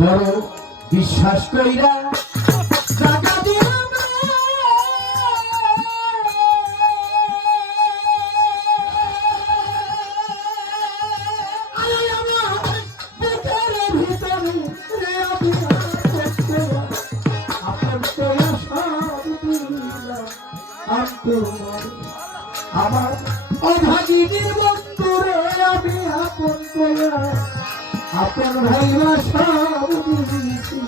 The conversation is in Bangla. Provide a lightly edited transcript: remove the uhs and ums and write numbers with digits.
বড় বিশ্বাস কইরা টাকা দিলাম আমার অভাগিনীর বন্ধুরে আমি আপন করে আপন ভাইবা সব দিয়েছি।